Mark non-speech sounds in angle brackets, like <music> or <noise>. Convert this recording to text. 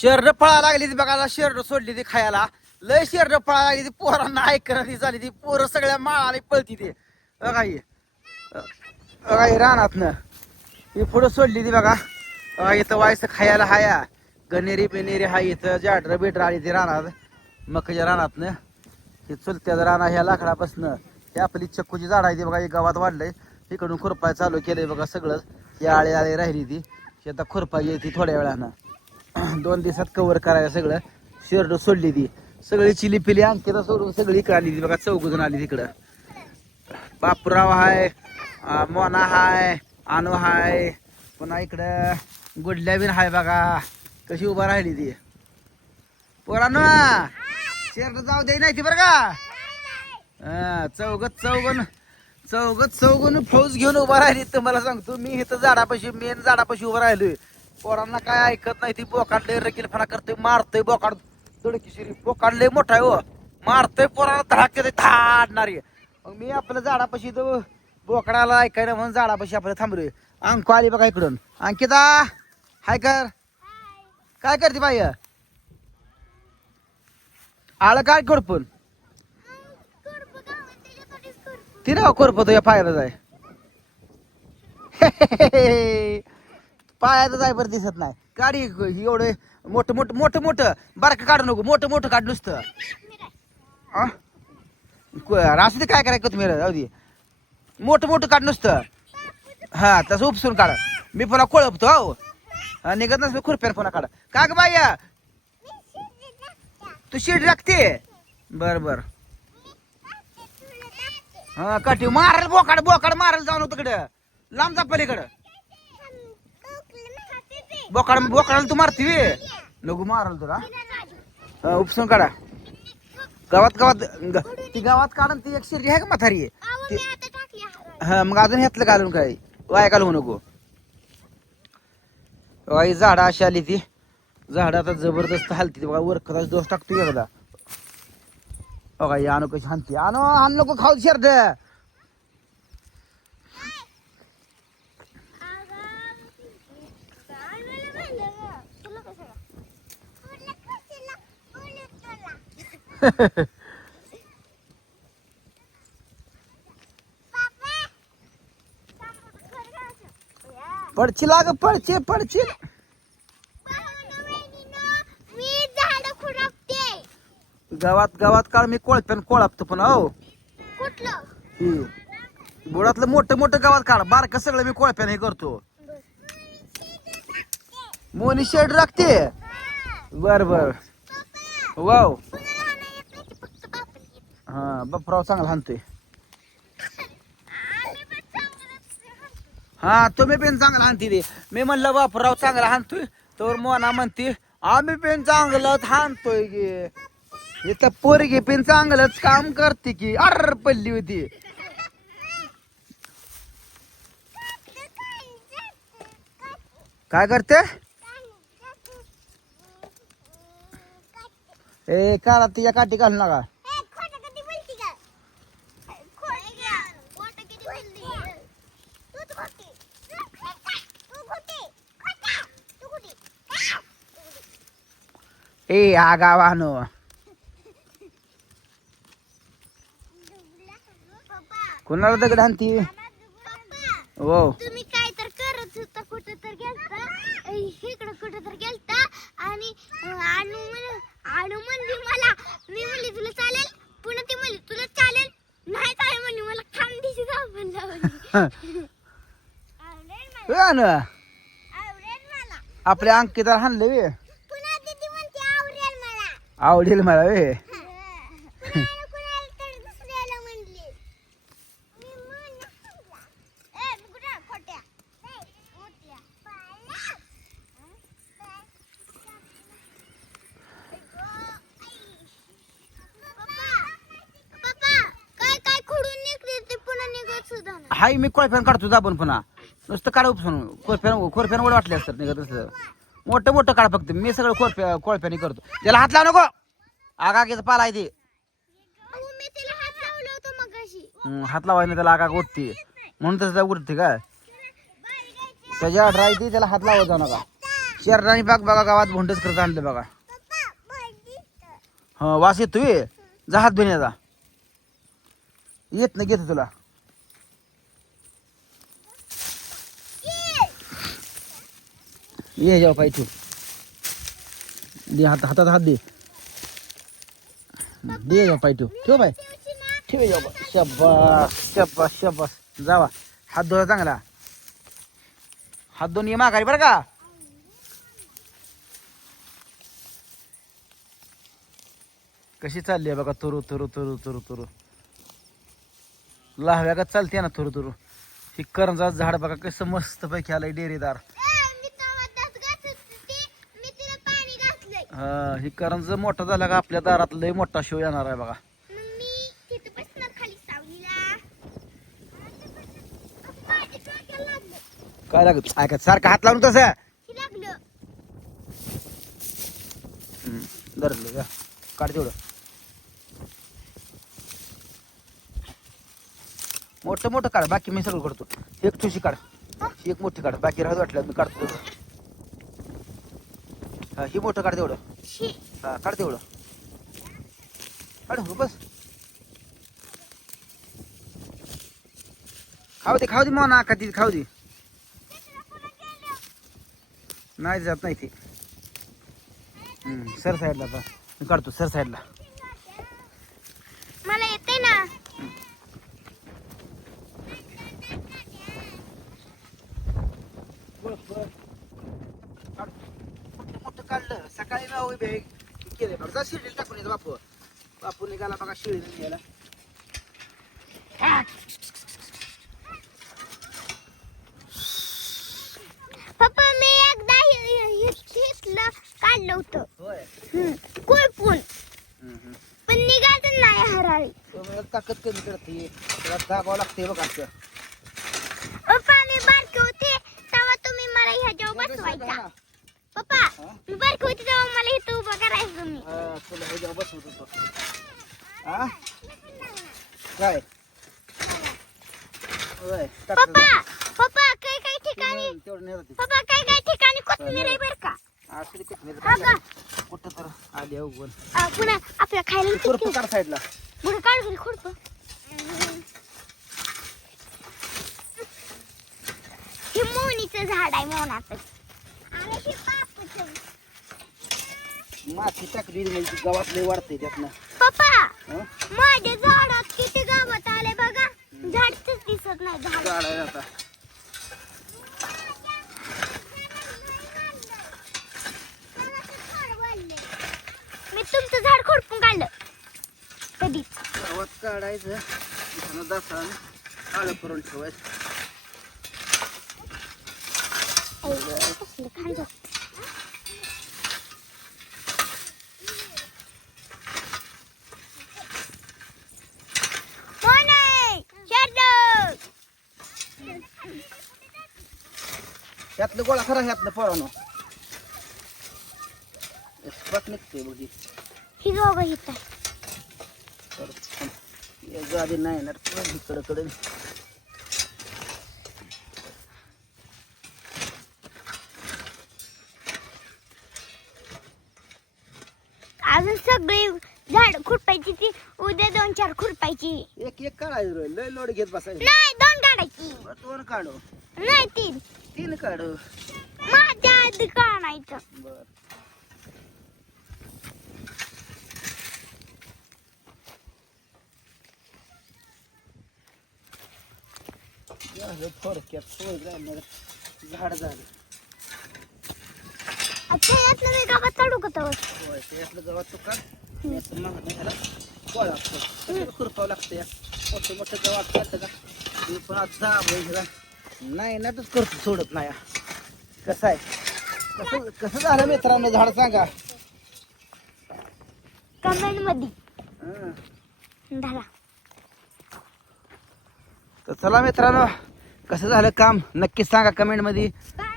शेरड फळा लागली ती बघायला शेरड सोडली ती खायला. लय शेरड फळा लागली ती पोरांना ऐकणं ती झाली ती पोरं सगळ्या माळाला पळती ती. बघा ही. बघा ही रानातनं. ही पुढं सोडली ती बघा. बघा इथं वायचं खायला हाया. गणेरी बिनेरी हाय इथं जाडर बिटर आली ती रानात मकाच्या रानातनं. ही चुलत्याचं राणा ह्या लाकडापासनं. हे आपली चक्कूची झाड आहे ती बघा ही गावात वाढलंय. इकडून खुरपाय चालू केलंय बघा सगळं. ही आळे आळे राहिली ती. ही आता खुरपाय ती थोड्या वेळानं. <clears throat> दोन दिवसात कव्हर करायला सगळं. शेरड सोडली ती. सगळी चिली पिली अंकिता सोडून सगळी इकडे आली ती बघा चौघजण आली तिकडं. बापूराव हाय मोना हाय आनो हाय पुन्हा इकडं गुडल्या बिन हाय बघा. कशी उभा राहिली ती. पोरानो शेरड जाऊ दे नाही ती बरं का? हा, चौगन चौगत चौघत फौज घेऊन उभा राहिली. तर मला सांगतो मी इथं झाडापाशी मेन झाडापाशी उभा राहिलोय. पोरांना काय ऐकत नाही ती बोकाड लय रकील मारतोय बोकाड. तुडकीशिरी बोकाड लय मोठा आहे हो. मारतोय पोराला धडाक देतोय धाडणारी. मग मी आपलं झाडापाशी तो बोकडाला ऐकायला म्हणून झाडापाशी आपल्याला थांबलोय. अंकू आली बघा इकडून. अंकिता हाय कर. काय करते बाई? आळ काय करपून ती ना या फायदा जाय. <laughs> पायाचं जायबर दिसत नाही. गाडी एवढे मोठं मोठं मोठं मोठं. बारकं काढू नको मोठं मोठं काढ नुसतं. असू दे काय करायचं तुम्ही जाऊ दे. मोठं मोठं काढ नुसतं. हा तसं उपसून काढ. मी पुन्हा कोळपतो हो. निघत नसलं खुरप्यान पुन्हा काढ. का ग बाई तू शीड लागते बर बर. हा काठी मारल बोकाड बोकाड मारल जाऊन तिकडं. लांब जा पलीकडं. बोकाड बोकाडाला तू मारती वे नको मारल तुला. उपसून काढा. गावात गावात ती गावात काढून ती एक शिर्डी आहे का म्हातारी? हा मग अजून ह्यातलं घालून काय? वाया घालवू नको. वाई झाडं अशी आली ती. झाड आता जबरदस्त हालती बघा वर कदाच दोष टाकतो एकदा. बघा आणू कशी हानती आणू हान नको खाऊ शर्ट <laughs> पडची लाग पडचे पडची गावात गावात काळ मी कोळप्यान कोळापतो पण हो. बुडातलं मोठं मोठं गावात काढ. बारकं सगळं मी कोळप्याने हे करतो. मोनी शेड राखते. बर बर. वाव. हा बापराव चांगला हाणतोय. हा तुम्ही पण चांगला हाणती दे मी म्हणलं बापराव चांगला हाणतोय. तर मोना म्हणते आम्ही पण चांगलंच हाणतोय गे. इथं पोरगी पण चांगलंच काम करते की अर पडली होती. काय करते? ए काला तिच्या काठी घालू नका. ए आगावानो कुणाला दगड हाणती हो. तुम्ही काय तर करत होता कुठं तर गेलता इकडं कुठं तर गेलता आणि आणू आणू म्हणली मला. मी म्हणली तुला चालेल? पुन्हा ती म्हणली तुला चालेल? नाही काय? म्हणली मला खांदीची दाबण लावली. <laughs> आवडेल मला. आपल्या अंकिता हाणलं वे पुन्हा दीदी म्हणते आवडेल मला आवडेल मला वे मी पुन्हा हाय मी कोळफ्यान काढतो आपण पुन्हा. नुसतं काढ उपसून. कोळफ्यान कोळफ्यान वाटले असतात निघत असलं मोठं मोठं काढ फक्त. मी सगळं कोळप्या कोळप्याने करतो. त्याला हात लाव नको. आगागीचं पाला आहे ते. अहो, मी तिला हात लावला होता मगाशी. हम्म, हात लावायला त्याला आगाग उठते म्हणून तसं उठते का? त्याच्या ड्राय ती त्याला हात लावत जाऊ नका. शेरडाने बाग बघा गावात भोंडच करत आणलं बघा. हा वास येतोय. जा हात धुण्याचा येत ना घेतो तुला. ये जाऊ पाय तू। दे हात हातात हात दे। दे जाऊ पाय तू। ठेव पाय ठेव जाऊ बाय. शब्बास शब्बास शब्बास जावा हात धुवा चांगला। हात धुवून ये माघारी बरं का? कशी चालली आहे बघा तुरु तुरु तुरु तुरु तुरु लाहव्या का चालते ना तुरु तुरु ही करंजा झाड बघा कसं मस्त पैकी आलंय डेरेदार मी तेव्हा दात घासत होते, मी तिला पाणी घातलंय हा ही करंज मोठा झाला का आपल्या दारात लय मोठा शो येणार आहे बघा. काय लागत ऐका सारखं हात लावून तसं? धरलं का काढ तेवढं. मोठं मोठं काढ बाकी मी सगळं करतो. एक तुळशी काढ. एक मोठी काढ बाकी राहत वाटलं मी काढतो. हा ही मोठं काढ तेवढं. हा काढ तेवढं. काढ बस. खाऊ दे खाऊ दे मोना का ती खाऊ दे. नाही जात नाही ते. सर साईडला मी काढतो सर साईडला. मला येते ना. काढलं. सकाळी ना उभे केले बघ. जा शिर्डीला टाकून येतो बापू. बापू निघाला बघा शिर्डीला गेला पप्पा मी एकदा घेतलं काढलं होतं. होय. कोळपून. पण निघायचं नाही हराळी. तो मला ताकद कमी करते. त्याला दाबावं लागते बघ असं पप्पा मी बारके होते तेव्हा तुम्ही मला ह्याच्यावर बसवायचा पप्पा मी बारके होते तेव्हा मला इथं उभं करायचं तुम्ही हा, तुला हे जेव्हा बसवत होतो हा काय होय टाकतो पप्पा जा. पप्पा काही काही ठिकाणी हम्म, तेवढं नाही होत पप्पा काही काही ठिकाणी कोथिंबीर आहे बरं का? असू दे कुठं का? कुठं तर आली अवघड अं, पुन्हा आपल्या खायला खुरप काढ साईडला. पुढे काढ खुरप. हे मोनीचं झाड आहे मोनाचं माती टाकली म्हणजे गावात लय वाढते त्यातनं. पप्पा हं? माझ्या झाडात किती गावात आले बघा. झाडच दिसत नाही झाड. काढायला आता. मी तुमचं झाड खोडपून काढलं. कधीच गावात काढायचं. इथं दासान आळं करून ठेवायचं. कसलं. मोने, शारदू. ह्यातलं गोळा खरा ह्यातलं पोरानो निघते बघी. ही दोघं. गाडी नाही येणार इकडं कडे. अजून सगळी झाड खुरपायची ती उद्या दोन चार खुरपायची. एक एक काढायचं लय लोड घेत बसायचं. नाही दोन काढायची. दोन काढू. नाही तीन. तीन काढू. माझ्या आधी काढायचं. बर. झालं थोडक्यात सोय राहणार झाड झालं. अच्छा यातलं मी गावात काढू का तवस होय त्यातलं गवत तू काढ. ह्याला खुरपावं लागतं या मोठं मोठं गवत काढतं का? मी पण आता ह्याला नाही ना तूच करतो सोडत नाही. कसं आहे? कसं कसं झालं मित्रांनो? झाड सांगा. कमेंटमध्ये हं. झाला. तर चला मित्रांनो कसं झालं काम? नक्कीच सांगा कमेंटमध्ये बाय.